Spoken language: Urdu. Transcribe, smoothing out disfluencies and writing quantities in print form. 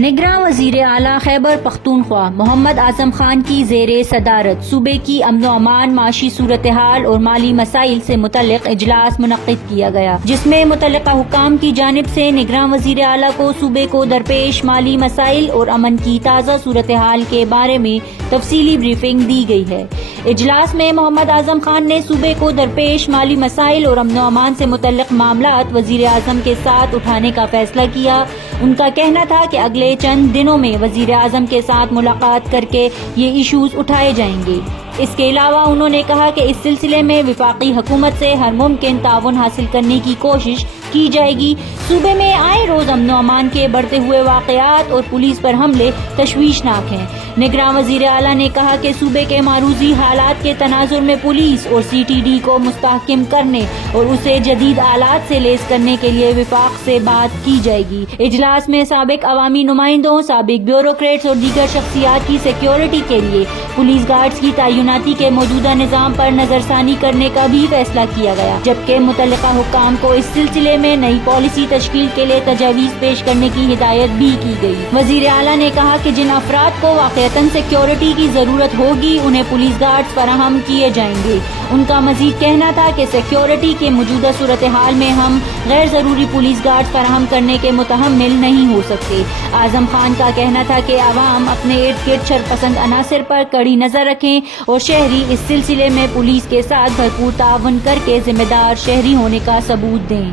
نگراں وزیر اعلیٰ خیبر پختونخوا محمد اعظم خان کی زیر صدارت صوبے کی امن و امان، معاشی صورتحال اور مالی مسائل سے متعلق اجلاس منعقد کیا گیا، جس میں متعلقہ حکام کی جانب سے نگراں وزیر اعلیٰ کو صوبے کو درپیش مالی مسائل اور امن کی تازہ صورتحال کے بارے میں تفصیلی بریفنگ دی گئی ہے۔ اجلاس میں محمد اعظم خان نے صوبے کو درپیش مالی مسائل اور امن و امان سے متعلق معاملات وزیر اعظم کے ساتھ اٹھانے کا فیصلہ کیا۔ ان کا کہنا تھا کہ اگلے چند دنوں میں وزیر اعظم کے ساتھ ملاقات کر کے یہ ایشوز اٹھائے جائیں گے۔ اس کے علاوہ انہوں نے کہا کہ اس سلسلے میں وفاقی حکومت سے ہر ممکن تعاون حاصل کرنے کی کوشش کی جائے گی۔ صوبے میں آئے روز امن و امان کے بڑھتے ہوئے واقعات اور پولیس پر حملے تشویشناک ہیں۔ نگراں وزیر اعلیٰ نے کہا کہ صوبے کے معروضی حالات کے تناظر میں پولیس اور سی ٹی ڈی کو مستحکم کرنے اور اسے جدید آلات سے لیس کرنے کے لیے وفاق سے بات کی جائے گی۔ اجلاس میں سابق عوامی نمائندوں، سابق بیوروکریٹس اور دیگر شخصیات کی سیکیورٹی کے لیے پولیس گارڈز کی تعیناتی کے موجودہ نظام پر نظر ثانی کرنے کا بھی فیصلہ کیا گیا، جبکہ متعلقہ حکام کو اس سلسلے میں نئی پالیسی تشکیل کے لیے تجاویز پیش کرنے کی ہدایت بھی کی گئی۔ وزیر اعلیٰ نے کہا کہ جن افراد کو واقعتاً سیکیورٹی کی ضرورت ہوگی انہیں پولیس گارڈز فراہم کیے جائیں گے۔ ان کا مزید کہنا تھا کہ سیکیورٹی کے موجودہ صورتحال میں ہم غیر ضروری پولیس گارڈز فراہم کرنے کے متحمل نہیں ہو سکتے۔ اعظم خان کا کہنا تھا کہ عوام اپنے ارد گرد شرپسند عناصر پر کڑی نظر رکھیں اور شہری اس سلسلے میں پولیس کے ساتھ بھرپور تعاون کر کے ذمہ دار شہری ہونے کا ثبوت دیں۔